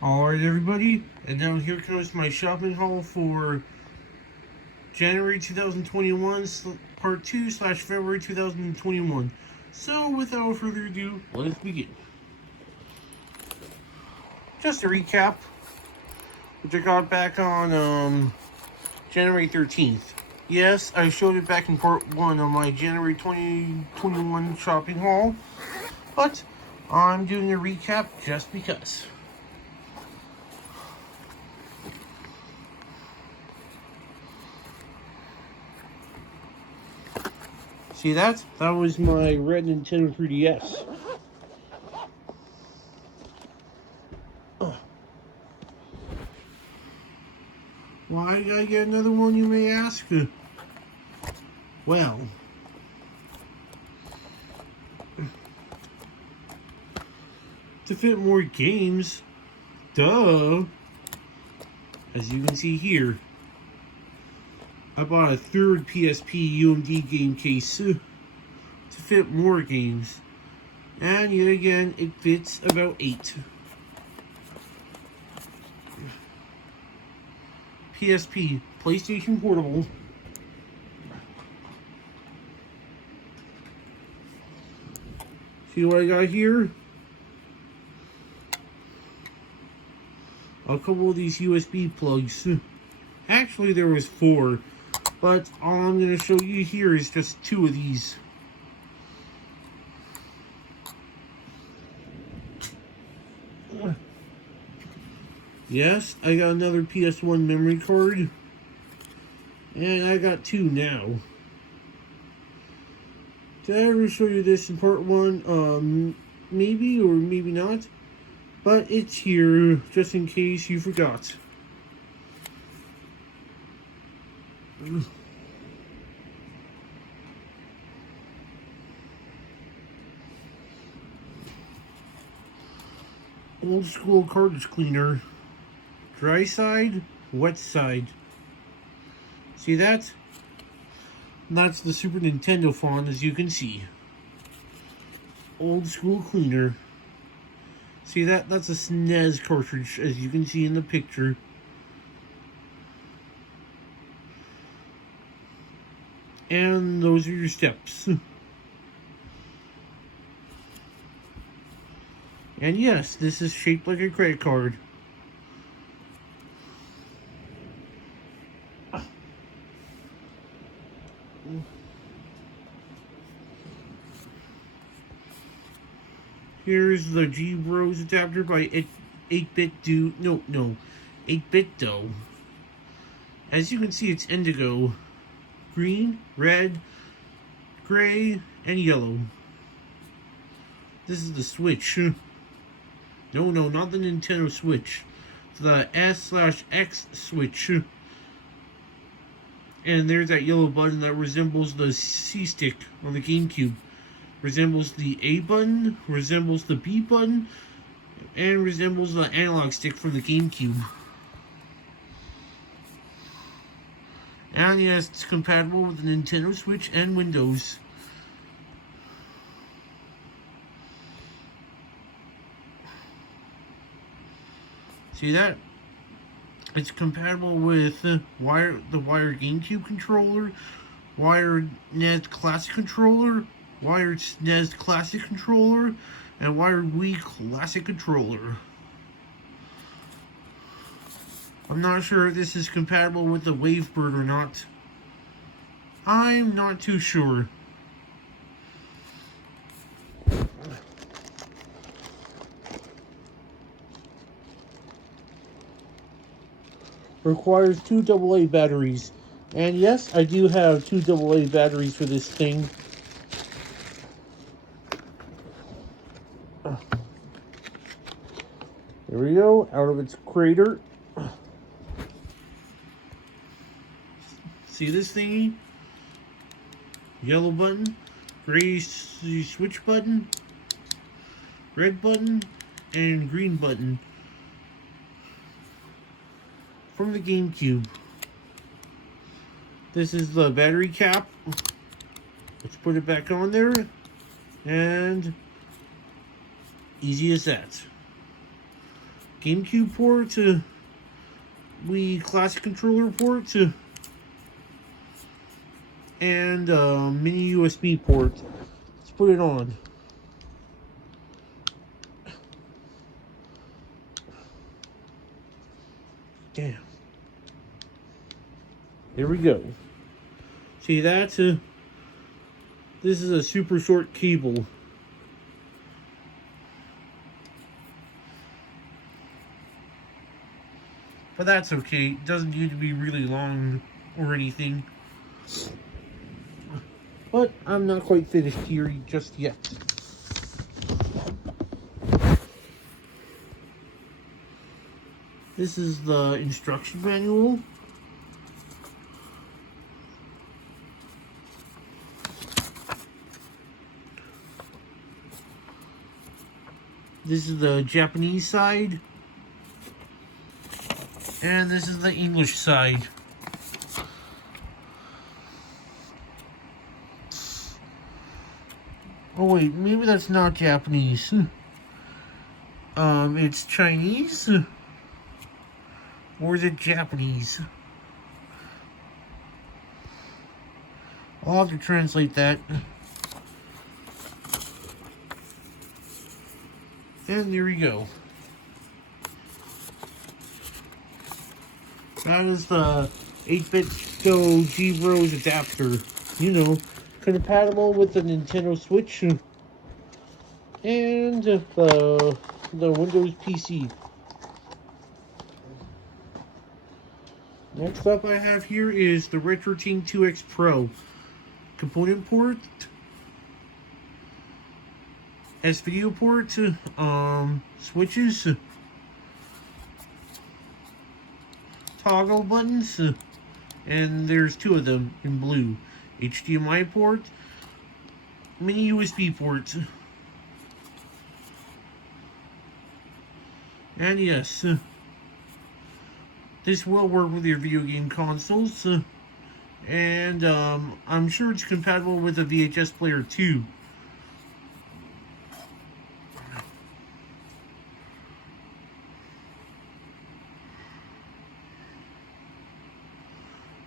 Alright everybody, and now here comes my shopping haul for January 2021 part 2 slash February 2021. So without further ado, let's begin. Just a recap, which I got back on January 13th. Yes, I showed it back in part 1 of my January 2021 shopping haul, but I'm doing a recap just because. See that? That was my red Nintendo 3DS. Why did I get another one, you may ask? Well, to fit more games. Duh. As you can see here, I bought a third PSP UMD game case to fit more games. And yet again, it fits about 8. PSP, PlayStation Portable. See what I got here? A couple of these USB plugs. Actually, there was 4. But all I'm going to show you here is just 2 of these. Yes, I got another PS1 memory card. And I got 2 now. Did I ever show you this in part 1? Maybe or maybe not. But it's here, just in case you forgot. Old school cartridge cleaner. Dry side, wet side. See that? That's the Super Nintendo font, as you can see. Old school cleaner. See that? That's a SNES cartridge, as you can see in the picture. And those are your steps. And yes, this is shaped like a credit card. Here's the G-Bros adapter by 8-Bit Do. No, 8-Bit Do. As you can see, it's indigo. Green, red, gray, and yellow. This is the Switch. No, not the Nintendo Switch. It's the S/X Switch. And there's that yellow button that resembles the C-stick on the GameCube. Resembles the A button, resembles the B button, and resembles the analog stick from the GameCube. And yes, it's compatible with the Nintendo Switch and Windows. See that? It's compatible with the wired GameCube controller, wired NES Classic controller, wired SNES Classic controller, and wired Wii Classic controller. I'm not sure if this is compatible with the Wavebird or not. I'm not too sure. Requires 2 AA batteries. And yes, I do have 2 AA batteries for this thing. There we go, out of its crater. See this thingy? Yellow button, gray switch button, red button, and green button. From the GameCube. This is the battery cap. Let's put it back on there. And easy as that. GameCube port, Wii Classic controller port, and mini USB port. Let's put it on. Damn. There we go. See, that's this is a super short cable. But that's okay. It doesn't need to be really long or anything. But I'm not quite finished here just yet. This is the instruction manual. This is the Japanese side. And this is the English side. Oh wait, maybe that's not Japanese. It's Chinese? Or is it Japanese? I'll have to translate that. And there we go. That is the 8-bit Go G-Bros adapter. You know, compatible with the Nintendo Switch and the Windows PC. Next up I have here is the RetroTing 2X Pro. Component port, S-video port, switches, toggle buttons, and there's two of them in blue. HDMI port, mini USB port. And yes, this will work with your video game consoles, and I'm sure it's compatible with a VHS player too.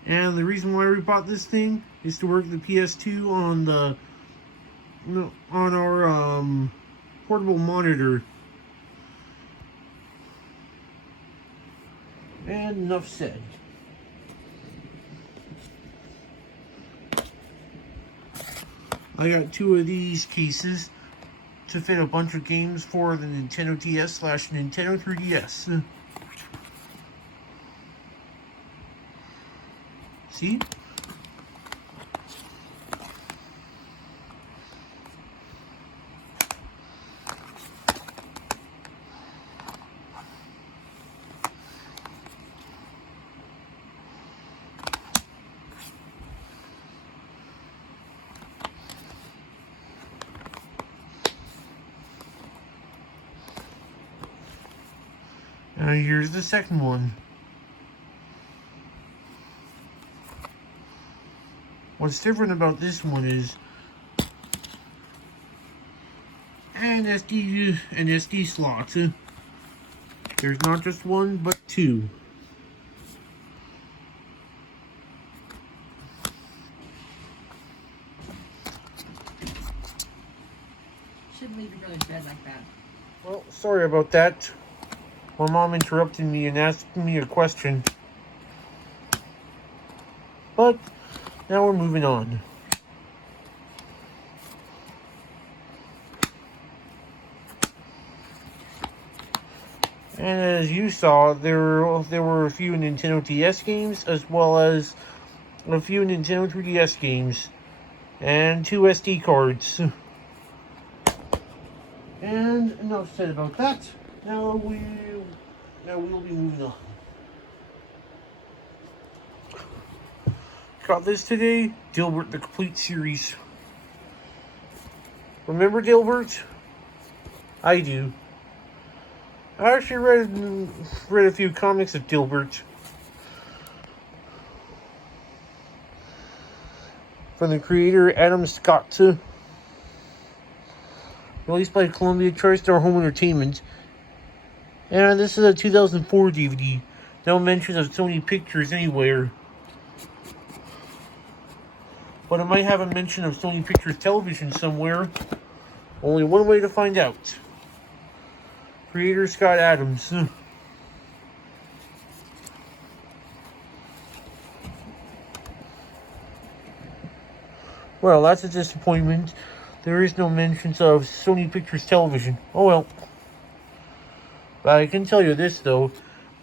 And the reason why we bought this thing is to work the PS2 on our portable monitor. And enough said. I got two of these cases to fit a bunch of games for the Nintendo DS/Nintendo 3DS. See? Now here's the second one. What's different about this one is an SD slot. There's not just one, but two. Shouldn't leave your brother's bed like that. Well, sorry about that. My mom interrupted me and asked me a question. But now we're moving on. And as you saw, there were a few Nintendo DS games as well as a few Nintendo 3DS games and 2 SD cards. And enough said about that. Now we'll be moving on. Got this today, Dilbert the Complete Series. Remember Dilbert? I do. I actually read a few comics of Dilbert. From the creator Adam Scott. Released by Columbia TriStar Home Entertainment. And this is a 2004 DVD. No mention of Sony Pictures anywhere. But it might have a mention of Sony Pictures Television somewhere. Only one way to find out. Creator Scott Adams. Well, that's a disappointment. There is no mentions of Sony Pictures Television. Oh well. But I can tell you this though.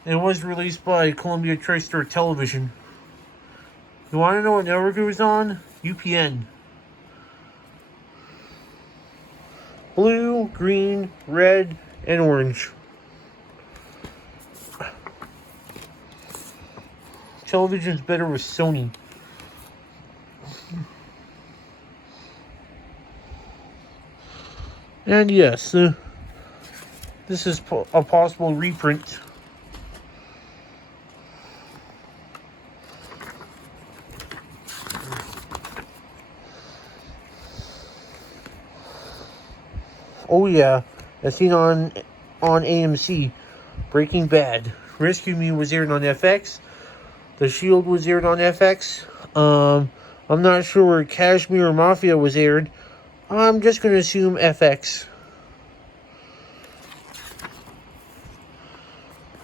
It was released by Columbia TriStar Television. You want to know what network it was on? UPN. Blue, green, red, and orange. Television's better with Sony. And yes, this is a possible reprint. Oh yeah, as seen on AMC, Breaking Bad. Rescue Me was aired on FX. The Shield was aired on FX. I'm not sure where Kashmir Mafia was aired. I'm just going to assume FX.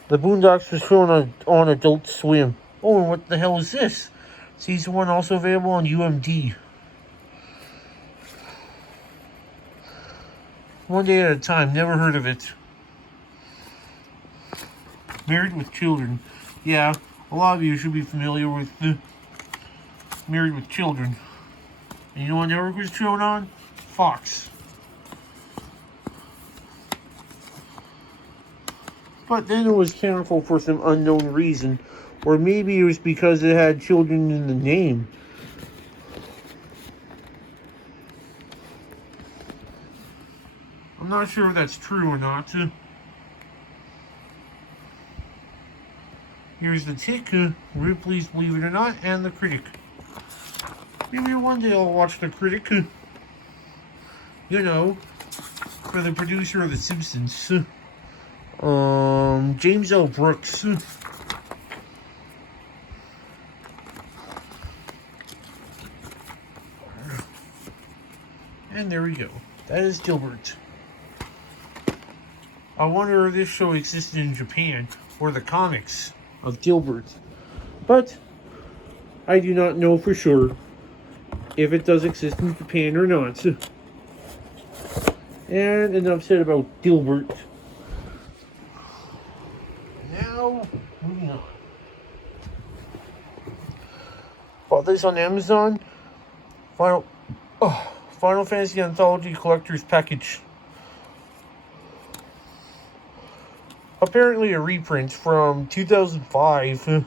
The Boondocks was shown on Adult Swim. Oh, and what the hell is this? Season 1 also available on UMD. One Day at a Time. Never heard of it. Married with Children. Yeah, a lot of you should be familiar with Married with Children. And you know what network was shown on? Fox. But then it was canceled for some unknown reason. Or maybe it was because it had children in the name. I'm not sure if that's true or not. Here's The Tick, Ripley's Believe It or Not, and The Critic. Maybe one day I'll watch The Critic. You know, for the producer of The Simpsons. James L. Brooks. And there we go. That is Dilbert. I wonder if this show existed in Japan, or the comics of Dilbert. But I do not know for sure if it does exist in Japan or not. And enough said about Dilbert. Now, moving on. Bought this on Amazon. Final Fantasy Anthology Collector's Package. Apparently a reprint from 2005.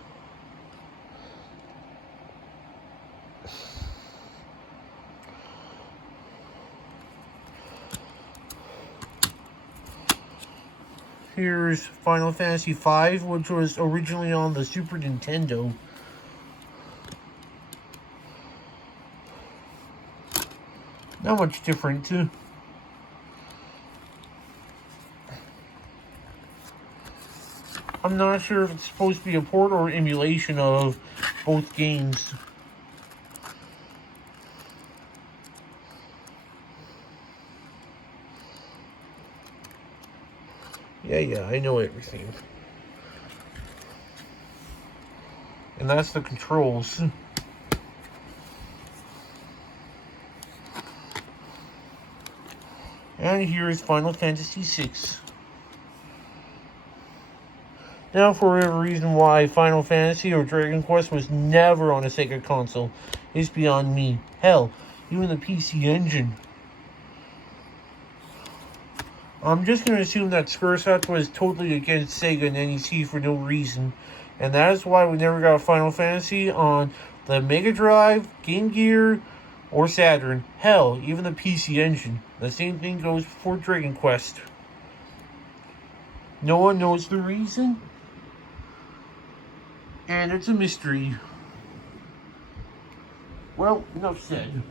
Here's Final Fantasy V, which was originally on the Super Nintendo. Not much different. I'm not sure if it's supposed to be a port or emulation of both games. Yeah, I know everything. And that's the controls. And here's Final Fantasy VI. Now, for whatever reason why Final Fantasy or Dragon Quest was never on a Sega console is beyond me. Hell, even the PC Engine. I'm just going to assume that Squaresoft was totally against Sega and NEC for no reason. And that is why we never got Final Fantasy on the Mega Drive, Game Gear, or Saturn. Hell, even the PC Engine. The same thing goes for Dragon Quest. No one knows the reason. And it's a mystery. Well, enough said.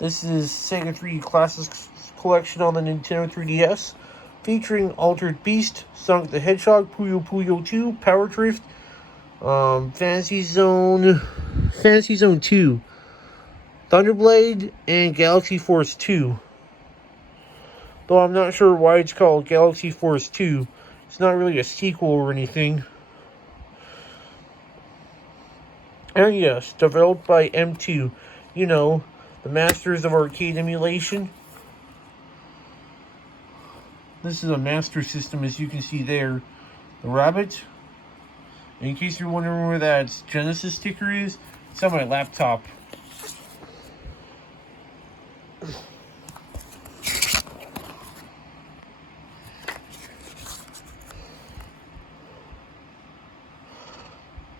This is Sega 3D Classics Collection on the Nintendo 3DS, featuring Altered Beast, Sonic the Hedgehog, Puyo Puyo 2, Power Drift, Fantasy Zone 2, Thunderblade, and Galaxy Force 2. Though I'm not sure why it's called Galaxy Force 2. It's not really a sequel or anything. And yes, developed by M2. You know, the masters of arcade emulation. This is a Master System, as you can see there. The rabbit. In case you're wondering where that Genesis sticker is, it's on my laptop.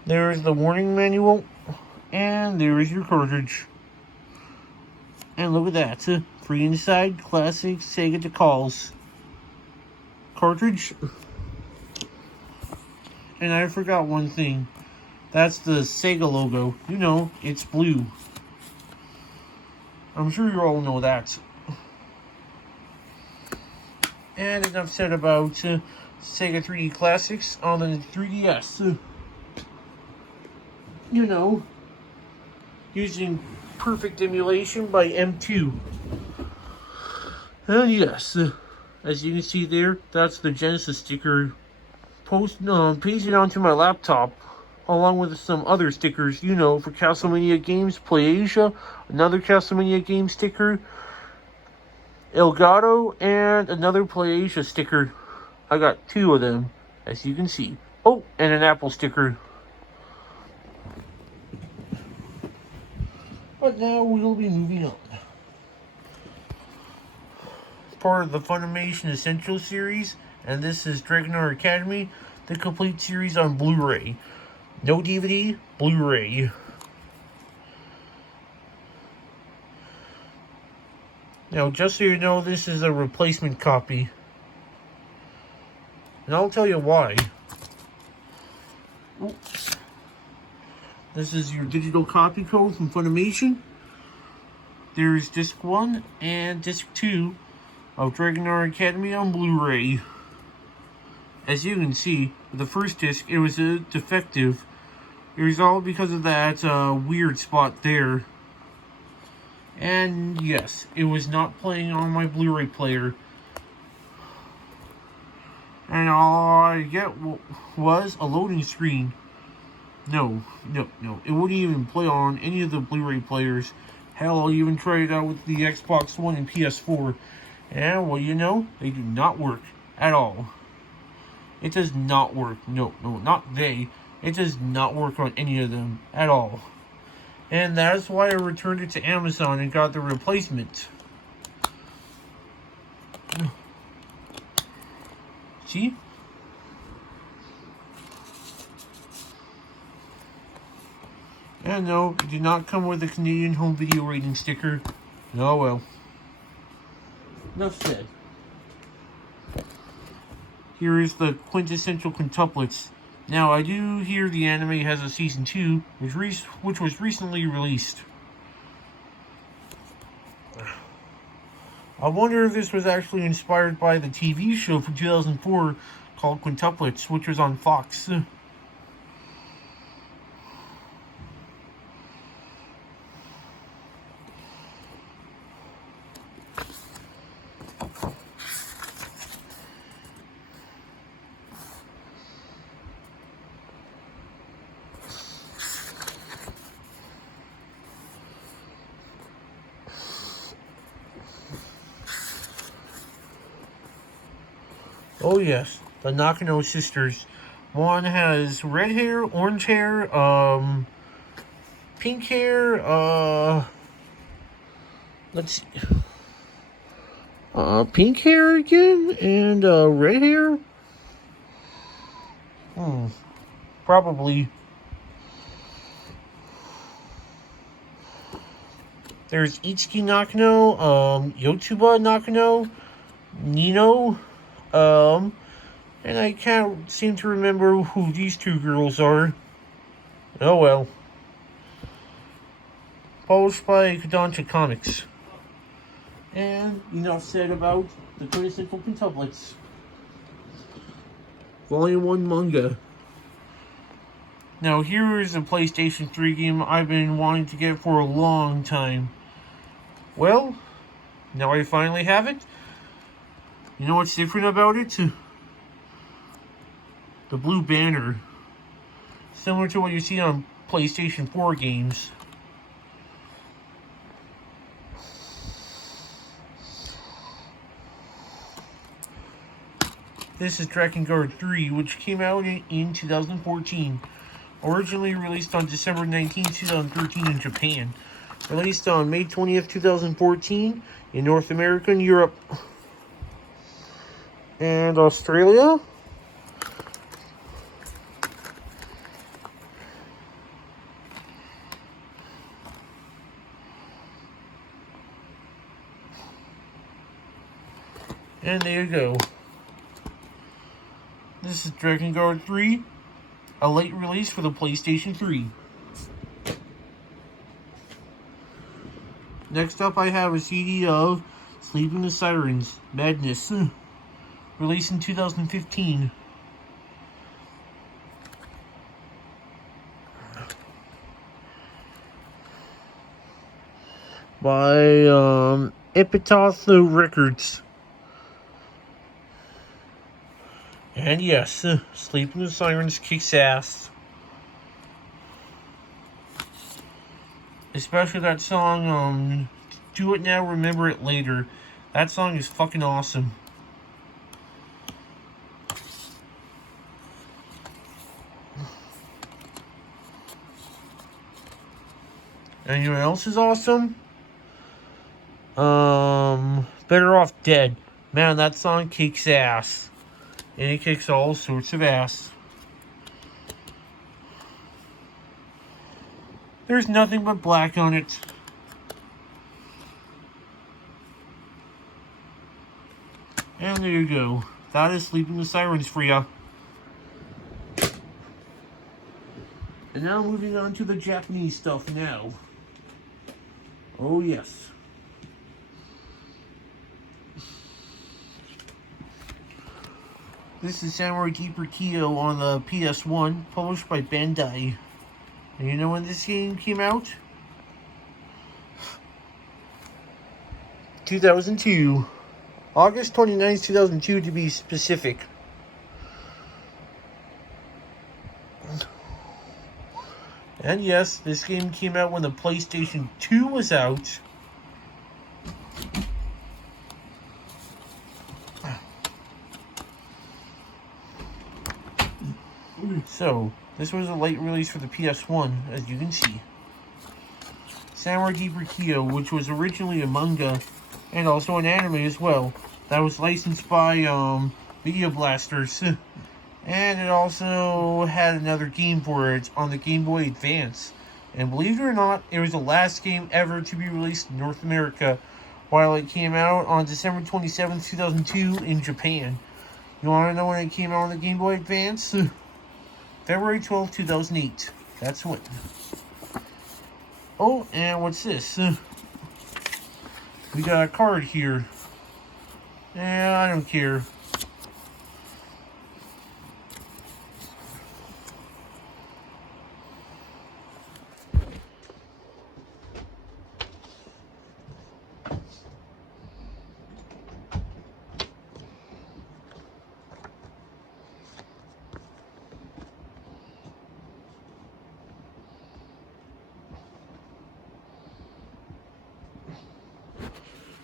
There is the warning manual, and there is your cartridge. And look at that, free inside classic Sega Decals cartridge. And I forgot one thing. That's the Sega logo. You know, it's blue. I'm sure you all know that. And enough said about Sega 3D Classics on the 3DS. You know, using perfect emulation by M2. And yes, as you can see there, that's the Genesis sticker pasted onto my laptop, along with some other stickers, you know, for Castlemania Games, PlayAsia, another Castlemania Games sticker, Elgato, and another PlayAsia sticker. I got 2 of them, as you can see. Oh, and an Apple sticker. But now we'll be moving on. Part of the Funimation Essential series, and this is Dragonar Academy, the complete series on Blu-ray. No DVD, Blu-ray. Now, just so you know, this is a replacement copy. And I'll tell you why. Oops. This is your digital copy code from Funimation. There's disc 1 and disc 2 of Dragonar Academy on Blu-ray. As you can see, the first disc, it was a defective. It was all because of that weird spot there. And yes, it was not playing on my Blu-ray player. And all I get was a loading screen. No. It wouldn't even play on any of the Blu-ray players. Hell, I even tried it out with the Xbox One and PS4. And, well, you know, they do not work at all. It does not work. No, not they. It does not work on any of them at all. And that's why I returned it to Amazon and got the replacement. See? And no, it did not come with a Canadian home video rating sticker. Oh well. Enough said. Here is the quintessential quintuplets. Now, I do hear the anime has a season 2, which was recently released. I wonder if this was actually inspired by the TV show from 2004 called Quintuplets, which was on Fox. Oh yes, the Nakano sisters. One has red hair, orange hair, pink hair, let's see. Pink hair again, and, red hair? Probably. There's Itsuki Nakano, Yotsuba Nakano, Nino, and I can't seem to remember who these 2 girls are. Oh well. Published by Kodansha Comics. And enough said about the quintessential quintuplets. Volume 1 manga. Now here is a PlayStation 3 game I've been wanting to get for a long time. Well, now I finally have it. You know what's different about it? The blue banner. Similar to what you see on PlayStation 4 games. This is Dragon Guard 3, which came out in 2014. Originally released on December 19, 2013 in Japan. Released on May 20th, 2014 in North America and Europe. And Australia. And there you go. This is Dragon Guard 3, a late release for the PlayStation 3. Next up I have a CD of Sleeping the Sirens, Madness, released in 2015. By Epitaph Records. And yes, Sleeping with Sirens kicks ass. Especially that song, Do It Now, Remember It Later. That song is fucking awesome. And you know what else is awesome? Better Off Dead. Man, that song kicks ass. And it kicks all sorts of ass. There's nothing but black on it. And there you go. That is Sleeping with Sirens for ya. And now moving on to the Japanese stuff now. Oh yes. This is Samurai Deeper Kyo on the PS1, published by Bandai. And you know when this game came out? 2002. August 29th, 2002 to be specific. And yes, this game came out when the PlayStation 2 was out. So, this was a late release for the PS1, as you can see. Samurai Deeper Kyo, which was originally a manga and also an anime as well. That was licensed by Video Blasters. And it also had another game for it on the Game Boy Advance. And believe it or not, it was the last game ever to be released in North America, while it came out on December 27th, 2002 in Japan. You want to know when it came out on the Game Boy Advance? February 12th, 2008. That's when. Oh, and what's this? We got a card here. I don't care.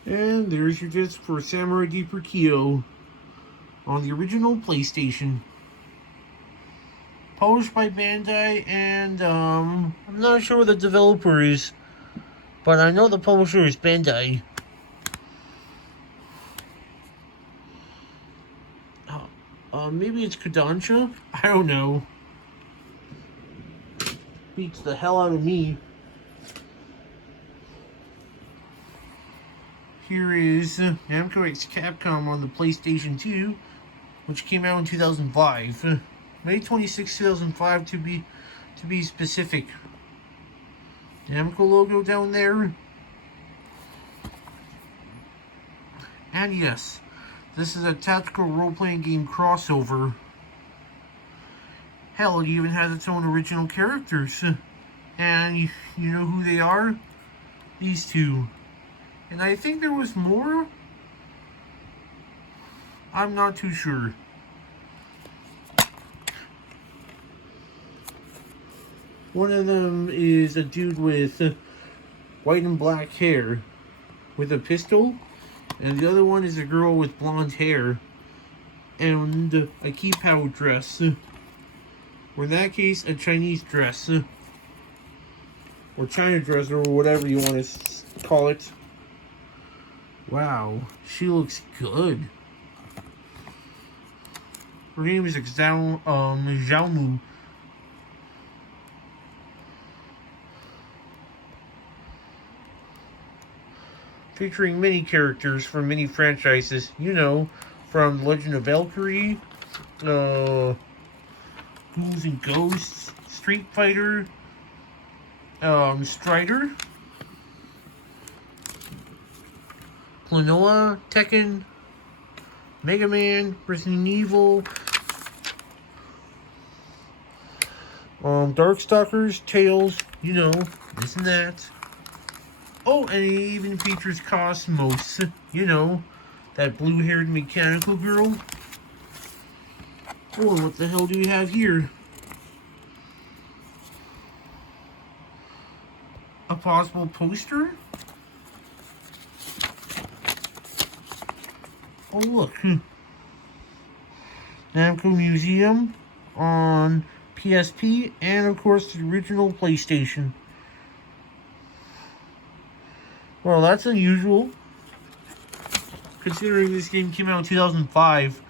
And there's your disc for Samurai Deeper Kyo on the original PlayStation. Published by Bandai, and I'm not sure what the developer is, but I know the publisher is Bandai. Maybe it's Kodansha? I don't know. Beats the hell out of me. Here is Namco X Capcom on the PlayStation 2, which came out in 2005. May 26, 2005 to be specific. Namco logo down there. And yes, this is a tactical role-playing game crossover. Hell, it even has its own original characters. And you know who they are? These two. And I think there was more? I'm not too sure. One of them is a dude with white and black hair with a pistol. And the other one is a girl with blonde hair and a kipao dress. Or in that case, a Chinese dress. Or China dress, or whatever you want to call it. Wow, she looks good. Her name is Xiaomu. Featuring many characters from many franchises, you know, from Legend of Valkyrie, Ghouls and Ghosts, Street Fighter, Strider, Klonoa, Tekken, Mega Man, Resident Evil, Darkstalkers, Tails, you know, this and that. Oh, and it even features Cosmos, you know, that blue-haired mechanical girl. Oh, what the hell do we have here? A possible poster? Oh, look. Namco Museum on PSP and, of course, the original PlayStation. Well, that's unusual, considering this game came out in 2005.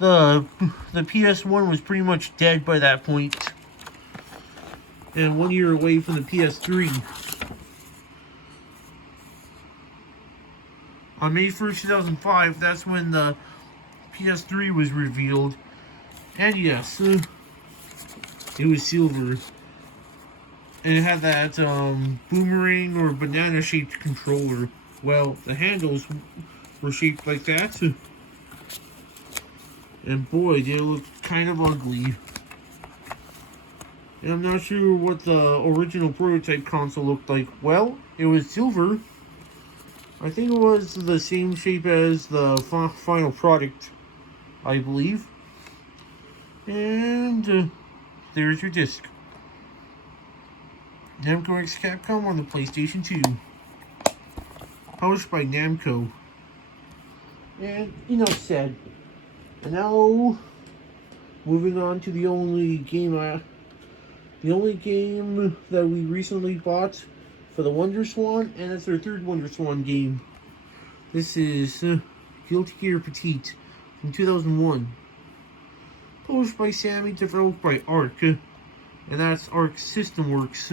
The PS1 was pretty much dead by that point, and 1 year away from the PS3. On May 1st, 2005, that's when the PS3 was revealed, and yes, it was silver. And it had that boomerang or banana-shaped controller. Well, the handles were shaped like that. And boy, they looked kind of ugly. And I'm not sure what the original prototype console looked like. Well, it was silver. I think it was the same shape as the final product, I believe. And there's your disc. Namco X Capcom on the PlayStation 2. Published by Namco. And enough said. And now, moving on to the only game that we recently bought for the Wonder Swan, and it's our third Wonder Swan game. This is Guilty Gear Petite from 2001. Published by Sammy, developed by Arc. And that's Arc System Works.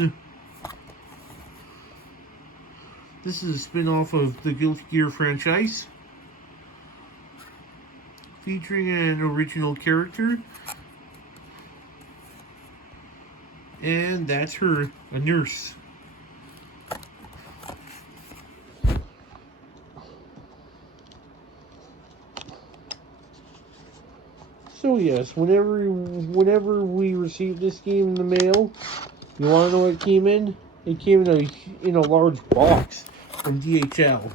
This is a spin-off of the Guilty Gear franchise, featuring an original character, and that's her, a nurse. So yes, whenever we received this game in the mail, you want to know what it came in? It came in a large box from DHL.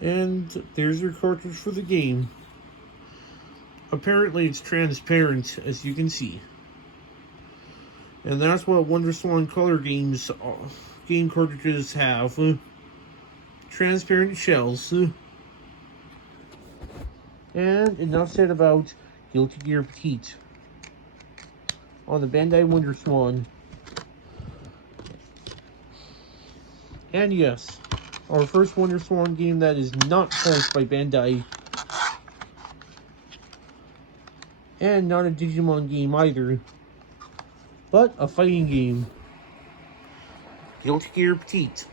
And there's your cartridge for the game. Apparently it's transparent, as you can see. And that's what Wonder Swan Color games, game cartridges have. Transparent shells. And enough said about Guilty Gear Petite on the Bandai Wonder Swan. And yes, our first Wonder Swan game that is not published by Bandai. And not a Digimon game either, but a fighting game. Guilty Gear Petite.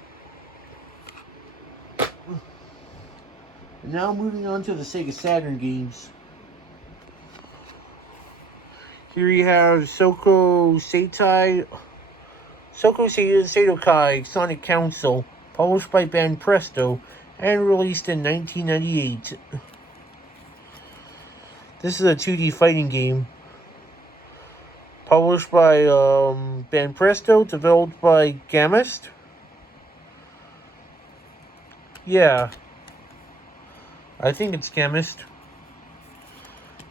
And now moving on to the Sega Saturn games. Here you have Seitokai Sonic Council, published by Banpresto and released in 1998. This is a 2D fighting game. Published by Banpresto, developed by Gamist. Yeah. I think it's Gamist.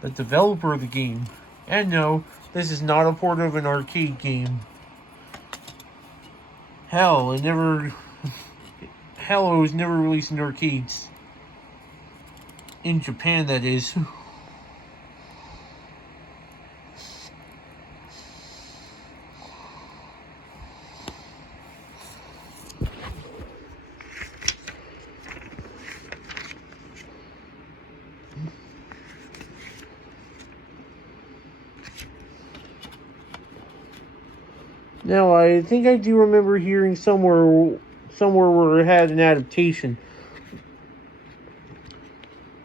The developer of the game. And no, this is not a port of an arcade game. Hell, it was never released in arcades. In Japan, that is. Now, I think I do remember hearing somewhere where it had an adaptation.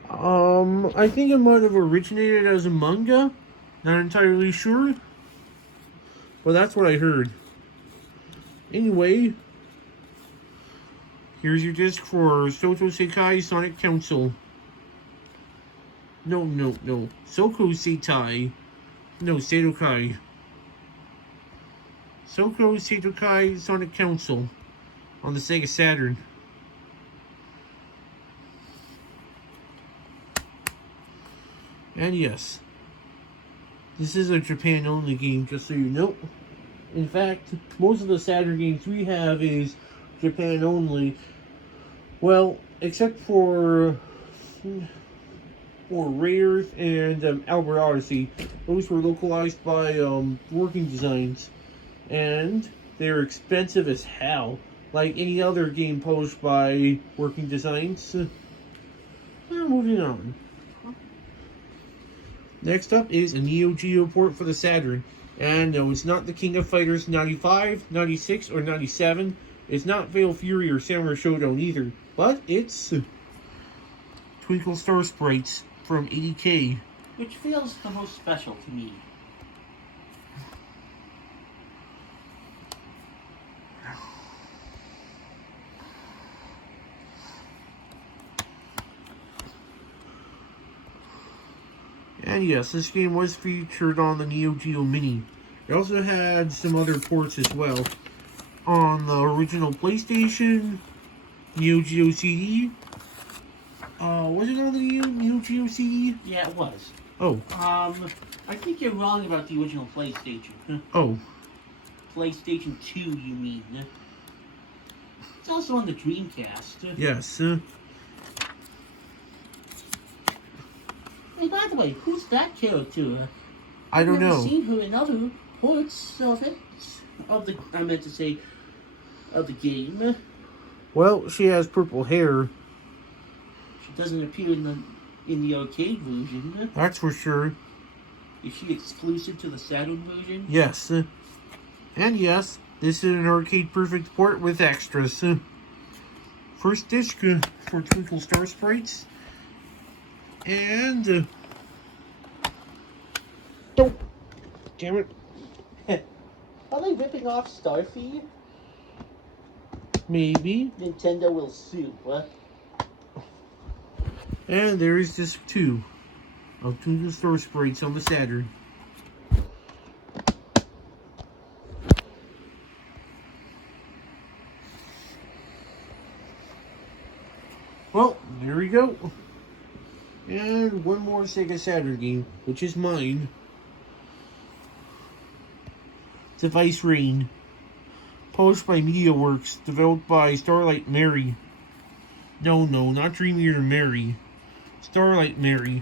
I think it might have originated as a manga. Not entirely sure. But that's what I heard. Anyway, here's your disc for Soto Seikai Sonic Council. No. Soko Seitai. No, Seitokai. Soko Seitokai Sonic Council on the Sega Saturn. And yes, this is a Japan-only game, just so you know. In fact, most of the Saturn games we have is Japan-only. Well, except for Ray Earth and Albert Odyssey. Those were localized by Working Designs. And they're expensive as hell. Like any other game published by Working Designs. Now moving on. Next up is a Neo Geo port for the Saturn. And no, it's not the King of Fighters 95, 96, or 97. It's not Fatal Fury or Samurai Shodown either. But it's Twinkle Star Sprites from 80K. Which feels the most special to me. And yes, this game was featured on the Neo Geo Mini. It also had some other ports as well. On the original PlayStation, Neo Geo CD. Was it on the Neo Geo CD? Yeah, it was. Oh. I think you're wrong about the original PlayStation. Oh. PlayStation 2, you mean. It's also on the Dreamcast. Yes. Hey, by the way, who's that character? I don't know. I've never seen her in other ports of it. Of the game. Well, she has purple hair. She doesn't appear in the arcade version. That's for sure. Is she exclusive to the Saturn version? Yes. And yes, this is an arcade perfect port with extras. First disc for Twinkle Star Sprites. And oh, damn it. Are they ripping off Starfy? Maybe. Nintendo will sue, what? And there is disc 2 of Twinkle Star Sprites on the Saturn. Well, there we go. And one more Sega Saturn game, which is mine. Device Rain. Published by MediaWorks, developed by Starlight Mary. No, not Dream Eater Mary. Starlight Mary.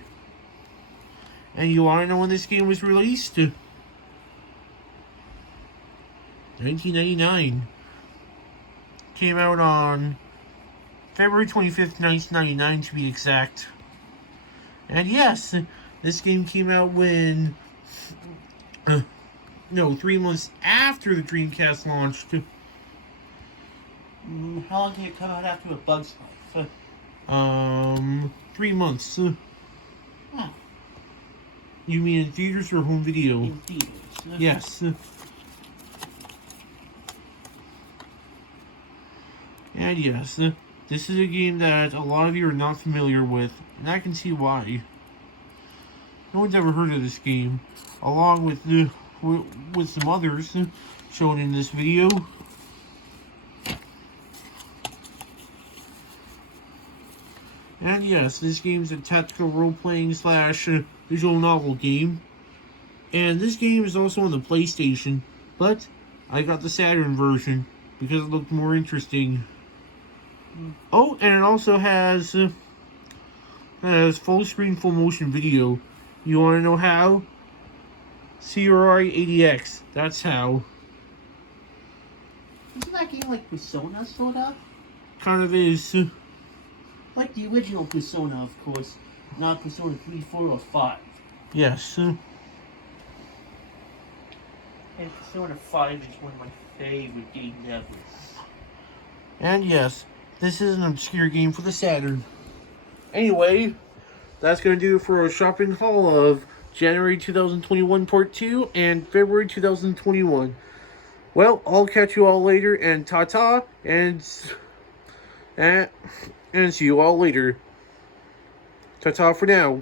And you want to know when this game was released? 1999. Came out on February 25th, 1999 to be exact. And yes, this game came out when... 3 months after the Dreamcast launched. How long did it come out after A Bug's Life? 3 months. Ah, You mean in theaters or home video? in theaters. Yes. And yes, this is a game that a lot of you are not familiar with, and I can see why. No one's ever heard of this game, along with with some others shown in this video. And yes, this game is a tactical role-playing slash visual novel game. And this game is also on the PlayStation, but I got the Saturn version because it looked more interesting. Oh, and it also has full screen, full motion video. You want to know how? CRI 80X. That's how. Isn't that game like Persona, sort of? Kind of is. Like the original Persona, of course. Not Persona 3, 4, or 5. Yes. And Persona 5 is one of my favorite games ever. And yes, this is an obscure game for the Saturn. Anyway, that's going to do it for our shopping haul of January 2021 Part 2 and February 2021. Well, I'll catch you all later, and ta-ta, and see you all later. Ta-ta for now.